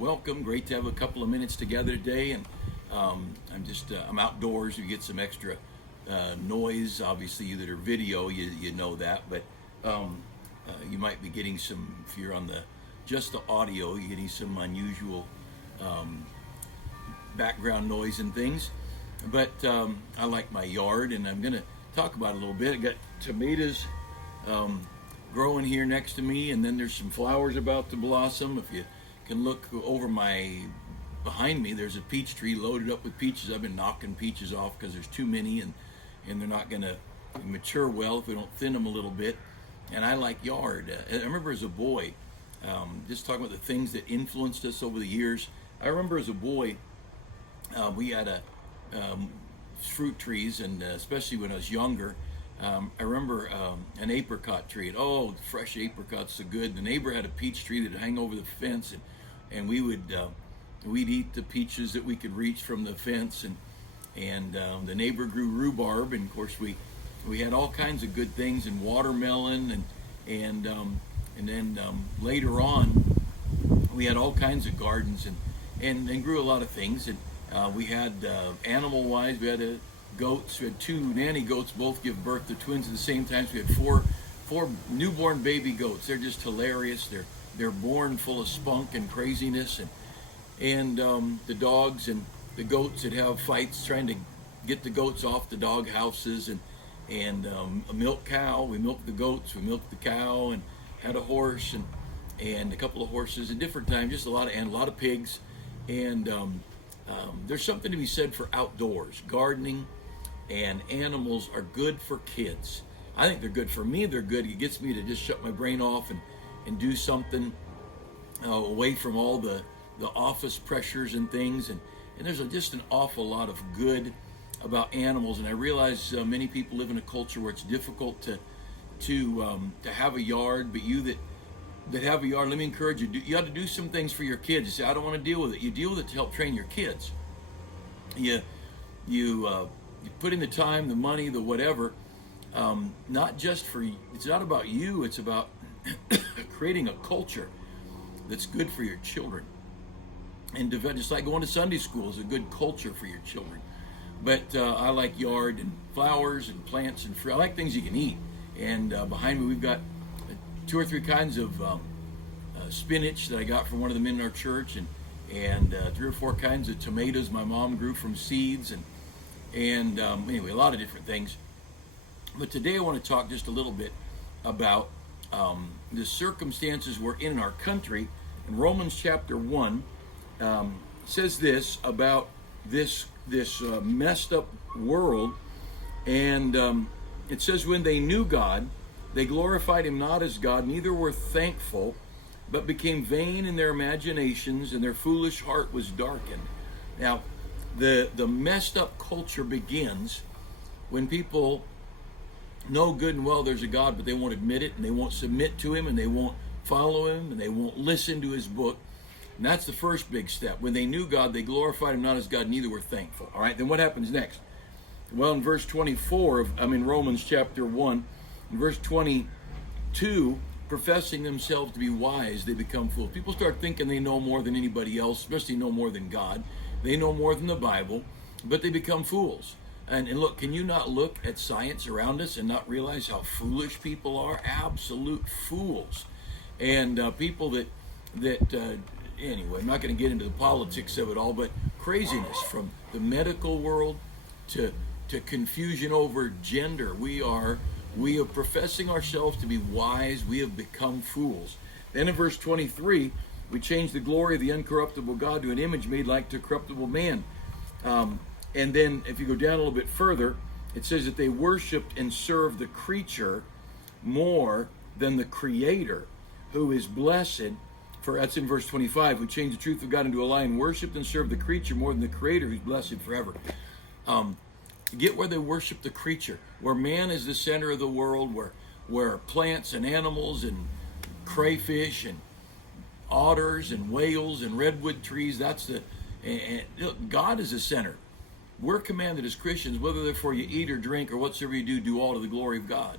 welcome. Great to have a couple of minutes together today. And I'm outdoors. You get some extra noise. Obviously, you that are video, you know that. But you might be getting some, if you're on just the audio, you're getting some unusual background noise and things. But I like my yard, and I'm going to talk about it a little bit. I got tomatoes growing here next to me, and then there's some flowers about to blossom. If you can look over behind me, there's a peach tree loaded up with peaches. I've been knocking peaches off because there's too many, and they're not going to mature well if we don't thin them a little bit. And I like yard. I remember as a boy, just talking about the things that influenced us over the years. I remember as a boy, we had fruit trees, and especially when I was younger, I remember an apricot tree. And fresh apricots so good. The neighbor had a peach tree that would hang over the fence, and we'd eat the peaches that we could reach from the fence. And the neighbor grew rhubarb, and of course we had all kinds of good things, and watermelon, and then later on we had all kinds of gardens and grew a lot of things. And we had animal-wise, we had goats. We had two nanny goats both give birth to twins at the same time. So we had four newborn baby goats. They're just hilarious. They're born full of spunk and craziness, and the dogs and the goats that have fights trying to get the goats off the dog houses, and a milk cow. We milked the goats, we milked the cow, and had a horse and a couple of horses at different times. Just a lot of pigs, and there's something to be said for outdoors. Gardening and animals are good for kids. I think they're good for me. They're good. It gets me to just shut my brain off and do something away from all the office pressures and things. And there's just an awful lot of good about animals. And I realize many people live in a culture where it's difficult to have a yard. But you that have a yard, let me encourage you. You got to do some things for your kids. You say, I don't want to deal with it. You deal with it to help train your kids. You put in the time, the money, the whatever. Not just for, it's not about you. It's about creating a culture that's good for your children. And just like going to Sunday school is a good culture for your children. But I like yard and flowers and plants and fruit. I like things you can eat. And behind me we've got 2 or 3 kinds of spinach that I got from one of the men in our church, and 3 or 4 kinds of tomatoes my mom grew from seeds, and anyway, a lot of different things. But today I want to talk just a little bit about the circumstances we're in our country. In Romans chapter 1 says this about this messed up world, and it says, when they knew God, they glorified him not as God, neither were thankful, but became vain in their imaginations, and their foolish heart was darkened. Now, the messed up culture begins when people know good and well there's a God, but they won't admit it, and they won't submit to him, and they won't follow him, and they won't listen to his book. And that's the first big step. When they knew God, they glorified him not as God, neither were thankful. All right, then what happens next? Well, in verse 24 Romans chapter 1, in verse 22, professing themselves to be wise, they become fools. People start thinking they know more than anybody else, especially know more than God. They know more than the Bible, but they become fools. And look, can you not look at science around us and not realize how foolish people are? Absolute fools. And people that anyway, I'm not going to get into the politics of it all, but craziness from the medical world to confusion over gender. We are professing ourselves to be wise. We have become fools. Then in verse 23, we change the glory of the uncorruptible God to an image made like to corruptible man. And then if you go down a little bit further, it says that they worshiped and served the creature more than the Creator, who is blessed. That's in verse 25. We changed the truth of God into a lie and worshiped and served the creature more than the Creator, who's blessed forever. Get where they worship the creature, where man is the center of the world, where plants and animals and crayfish and otters and whales and redwood trees, and God is the center. We're commanded as Christians, whether therefore you eat or drink or whatsoever you do all to the glory of God.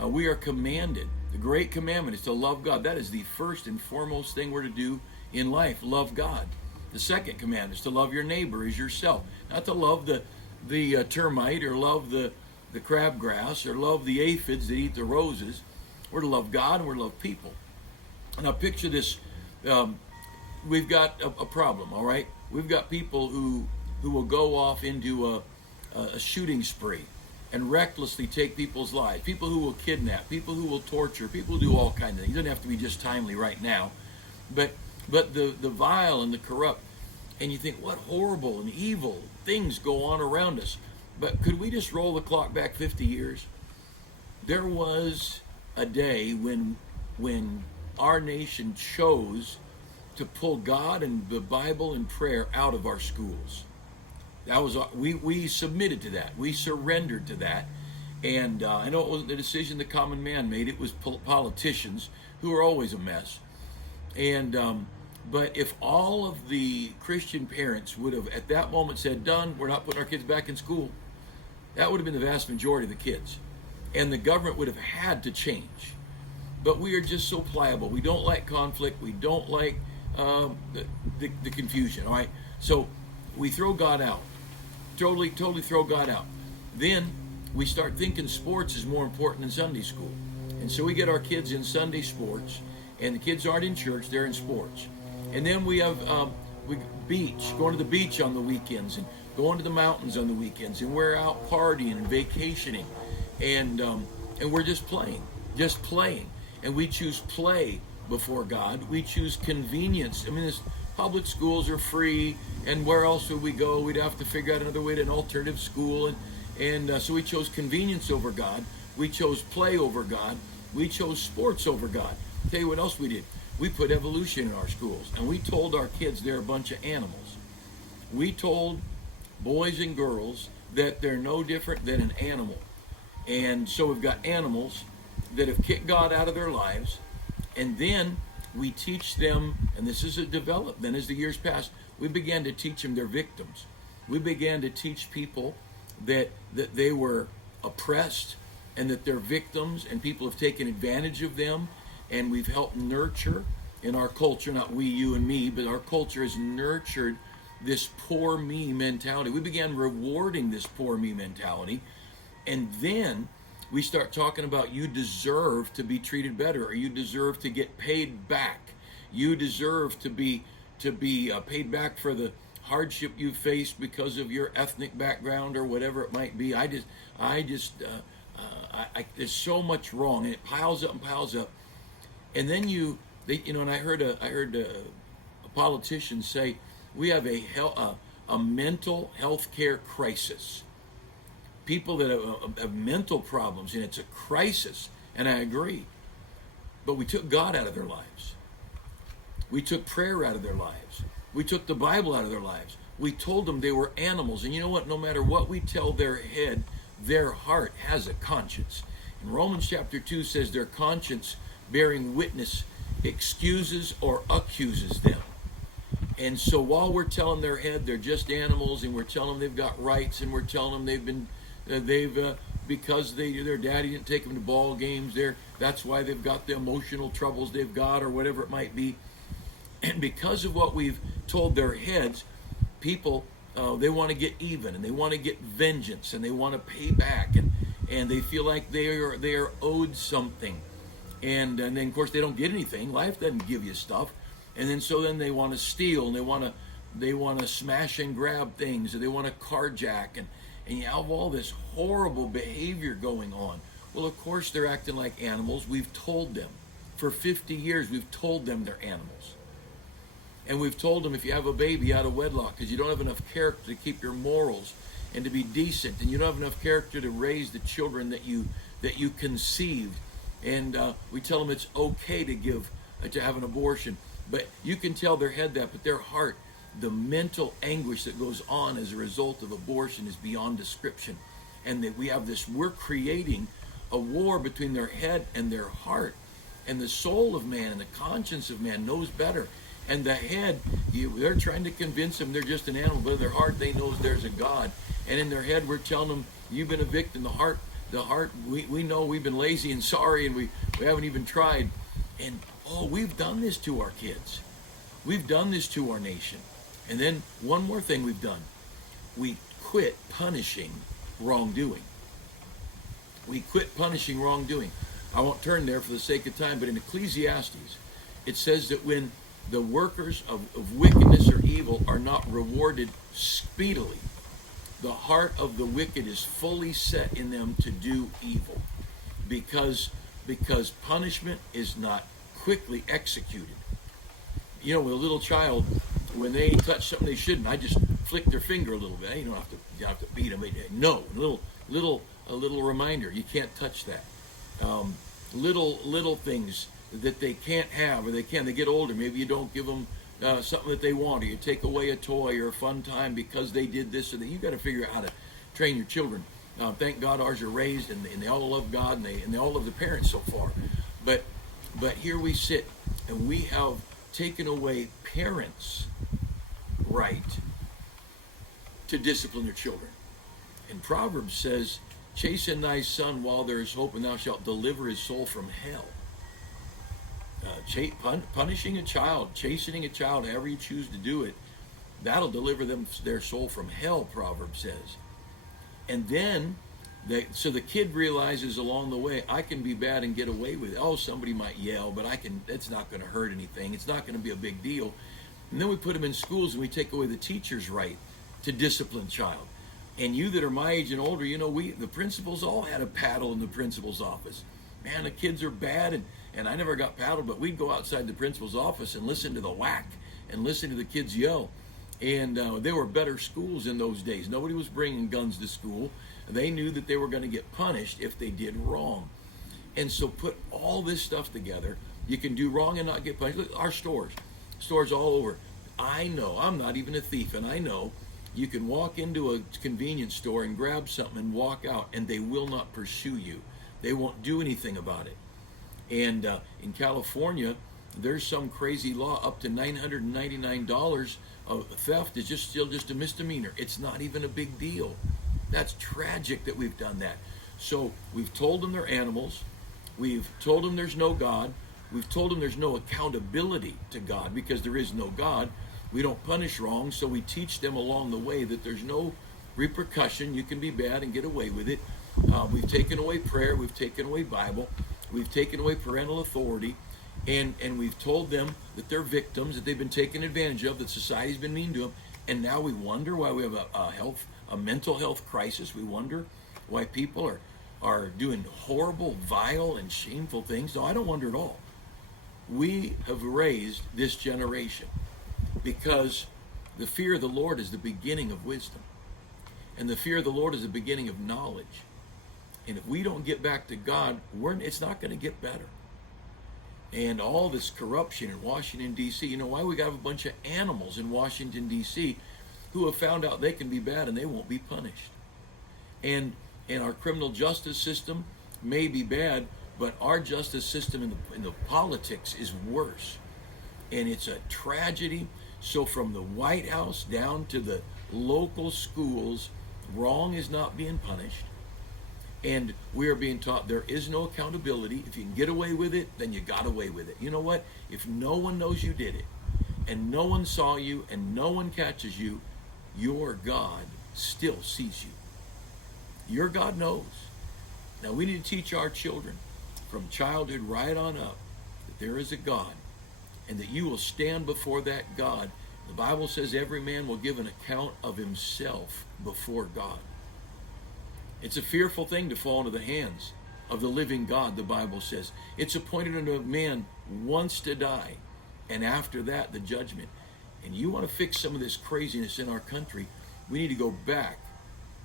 We are commanded. The great commandment is to love God. That is the first and foremost thing we're to do in life, love God. The second command is to love your neighbor as yourself. Not to love the termite, or love the crabgrass, or love the aphids that eat the roses. We're to love God, and we're to love people. Now picture this. We've got a problem, all right? We've got people who will go off into a shooting spree and recklessly take people's lives. People who will kidnap, people who will torture, people who do all kinds of things. It doesn't have to be just timely right now. But the vile and the corrupt, and you think, what horrible and evil things go on around us. But could we just roll the clock back 50 years? There was a day when our nation chose to pull God and the Bible and prayer out of our schools. That was we submitted to that. We surrendered to that. And I know it wasn't the decision the common man made. It was politicians who are always a mess. And but if all of the Christian parents would have at that moment said, done, we're not putting our kids back in school, that would have been the vast majority of the kids. And the government would have had to change. But we are just so pliable. We don't like conflict. We don't like the confusion, all right? So we throw God out. Totally throw God out. Then we start thinking sports is more important than Sunday school. And so we get our kids in Sunday sports, and the kids aren't in church, they're in sports. And then we have going to the beach on the weekends, and going to the mountains on the weekends, and we're out partying and vacationing, and we're just playing. And we choose play before God. We choose convenience. I mean, this public schools are free, and where else would we go? We'd have to figure out another way to an alternative school, and so we chose convenience over God. We chose play over God. We chose sports over God. Tell you what else we did. We put evolution in our schools, and we told our kids they're a bunch of animals. We told boys and girls that they're no different than an animal. And so we've got animals that have kicked God out of their lives, and then we teach them, and this is a development as the years pass, we began to teach them they're victims. We began to teach people that they were oppressed, and that they're victims, and people have taken advantage of them, and we've helped nurture in our culture, not we, you, and me, but our culture has nurtured this poor me mentality. We began rewarding this poor me mentality, and then we start talking about you deserve to be treated better, or you deserve to get paid back. You deserve to be paid back for the hardship you faced because of your ethnic background or whatever it might be. There's so much wrong, and it piles up and piles up. And then and I heard a politician say we have a mental health care crisis. People that have mental problems, and it's a crisis, and I agree. But we took God out of their lives. We took prayer out of their lives. We took the Bible out of their lives. We told them they were animals. And you know what? No matter what we tell their head, their heart has a conscience. And Romans chapter 2 says their conscience bearing witness excuses or accuses them. And so while we're telling their head they're just animals, and we're telling them they've got rights, and we're telling them because their daddy didn't take them to ball games, that's why they've got the emotional troubles they've got, or whatever it might be. And because of what we've told their heads, people they want to get even, and they want to get vengeance, and they want to pay back, and they feel like they are owed something, and then of course they don't get anything. Life doesn't give you stuff, and then they want to steal, and they want to smash and grab things, and they want to carjack, and you have all this horrible behavior going on. Well, of course they're acting like animals. We've told them for 50 years. We've told them they're animals. And we've told them if you have a baby out of wedlock because you don't have enough character to keep your morals and to be decent, and you don't have enough character to raise the children that you conceived, and we tell them it's okay to have an abortion. But you can tell their head that, but their heart, the mental anguish that goes on as a result of abortion is beyond description. And that we're creating a war between their head and their heart. And the soul of man and the conscience of man knows better. And the head, they're trying to convince them they're just an animal, but in their heart they know there's a God. And in their head we're telling them you've been a victim. The heart, the heart, we know we've been lazy and sorry, and we haven't even tried. And we've done this to our kids. We've done this to our nation. And then one more thing we've done. We quit punishing wrongdoing. We quit punishing wrongdoing. I won't turn there for the sake of time, but in Ecclesiastes, it says that when the workers of wickedness or evil are not rewarded speedily, the heart of the wicked is fully set in them to do evil, because punishment is not quickly executed. You know, with a little child, when they touch something they shouldn't, I just flick their finger a little bit. You don't have to beat them. No, a little reminder, you can't touch that. Little things that they can't have, or they get older. Maybe you don't give them something that they want, or you take away a toy or a fun time because they did this or that. You got to figure out how to train your children. Thank God ours are raised, and they all love God, and they all love the parents so far. But here we sit, and we have taken away parents' right to discipline their children. And Proverbs says, chasten thy son while there is hope, and thou shalt deliver his soul from hell. Punishing a child, chastening a child, however you choose to do it, that'll deliver their soul from hell, Proverbs says. And then, so the kid realizes along the way, I can be bad and get away with it. Oh, somebody might yell, but it's not going to hurt anything. It's not going to be a big deal. And then we put them in schools, and we take away the teacher's right to discipline child. And you that are my age and older, you know, the principals all had a paddle in the principal's office. Man, the kids are bad, and I never got paddled, but we'd go outside the principal's office and listen to the whack and listen to the kids yell. And there were better schools in those days. Nobody was bringing guns to school. They knew that they were going to get punished if they did wrong. And so put all this stuff together. You can do wrong and not get punished. Look, our stores all over. I know, I'm not even a thief, and I know you can walk into a convenience store and grab something and walk out, and they will not pursue you. They won't do anything about it. And in California, there's some crazy law up to $999 of theft is still just a misdemeanor. It's not even a big deal. That's tragic that we've done that. So we've told them they're animals. We've told them there's no God. We've told them there's no accountability to God because there is no God. We don't punish wrong, so we teach them along the way that there's no repercussion. You can be bad and get away with it. We've taken away prayer. We've taken away Bible. We've taken away parental authority. And we've told them that they're victims, that they've been taken advantage of, that society's been mean to them. And now we wonder why we have a mental health crisis. We wonder why people are doing horrible, vile, and shameful things. No, I don't wonder at all. We have raised this generation because the fear of the Lord is the beginning of wisdom. And the fear of the Lord is the beginning of knowledge. And if we don't get back to God, it's not going to get better. And all this corruption in Washington, D.C., you know why we got a bunch of animals in Washington, D.C. who have found out they can be bad and they won't be punished. And our criminal justice system may be bad, but our justice system in the politics is worse. And it's a tragedy. So from the White House down to the local schools, wrong is not being punished. And we are being taught there is no accountability. If you can get away with it, then you got away with it. You know what? If no one knows you did it, and no one saw you, and no one catches you, your God still sees you. Your God knows. Now we need to teach our children from childhood right on up that there is a God, and that you will stand before that God. The Bible says every man will give an account of himself before God. It's a fearful thing to fall into the hands of the living God, the Bible says. It's appointed unto a man once to die, and after that, the judgment. And you want to fix some of this craziness in our country, we need to go back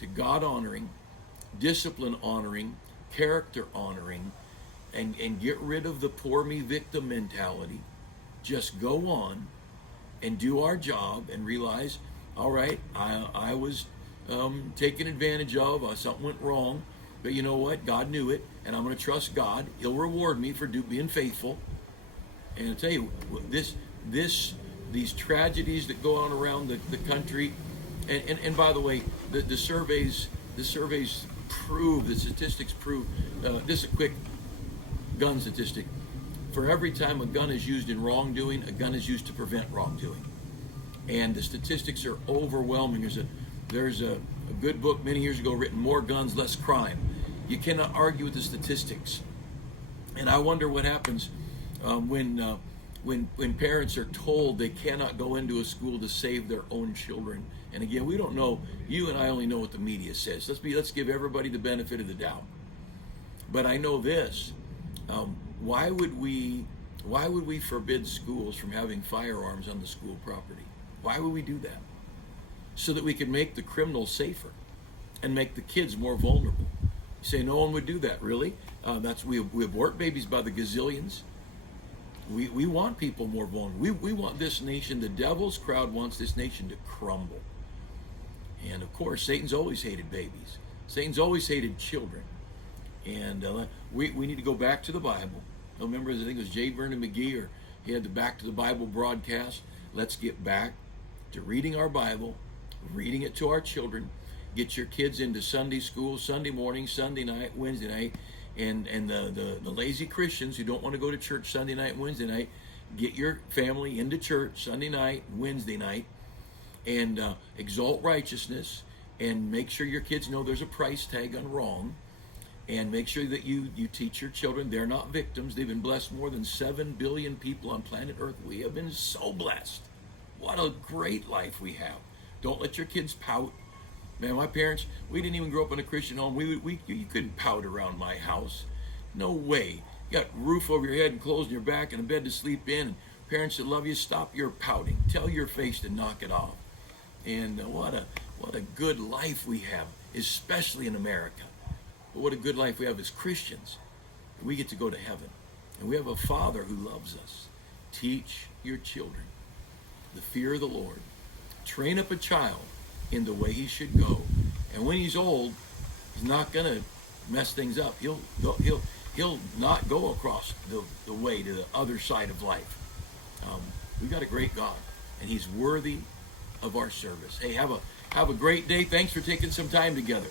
to God honoring, discipline honoring, character honoring, and get rid of the poor me victim mentality. Just go on and do our job and realize, all right, I was taken advantage of, something went wrong, but you know what? God knew it, and I'm going to trust God. He'll reward me for being faithful. And I'll tell you, these tragedies that go on around the country, and by the way, the surveys the statistics prove, just a quick gun statistic. For every time a gun is used in wrongdoing, a gun is used to prevent wrongdoing. And the statistics are overwhelming. There's a good book many years ago written, More Guns, Less Crime. You cannot argue with the statistics. And I wonder what happens when parents are told they cannot go into a school to save their own children. And again, we don't know. You and I only know what the media says. Let's give everybody the benefit of the doubt. But I know this. Why would we forbid schools from having firearms on the school property? Why would we do that? So that we can make the criminals safer and make the kids more vulnerable. You say no one would do that, really? We abort babies by the gazillions. We want people more vulnerable. We want this nation, the devil's crowd wants this nation to crumble. And of course, Satan's always hated babies. Satan's always hated children. And we need to go back to the Bible. I remember, I think it was J. Vernon McGee, or he had the Back to the Bible broadcast. Let's get back to reading our Bible, reading it to our children. Get your kids into Sunday school, Sunday morning, Sunday night, Wednesday night. And the lazy Christians who don't want to go to church Sunday night and Wednesday night, get your family into church Sunday night, Wednesday night, and exalt righteousness, and make sure your kids know there's a price tag on wrong, and make sure that you teach your children they're not victims. They've been blessed more than 7 billion people on planet Earth. We have been so blessed. What a great life we have. Don't let your kids pout. Man, my parents, we didn't even grow up in a Christian home. You couldn't pout around my house. No way. You got roof over your head and clothes on your back and a bed to sleep in. And parents that love you, stop your pouting. Tell your face to knock it off. And what a good life we have, especially in America. But what a good life we have as Christians. We get to go to heaven. And we have a Father who loves us. Teach your children the fear of the Lord. Train up a child in the way he should go. And when he's old, he's not going to mess things up. He'll not go across the way to the other side of life. We've got a great God, and he's worthy of our service. Hey, have a great day. Thanks for taking some time together.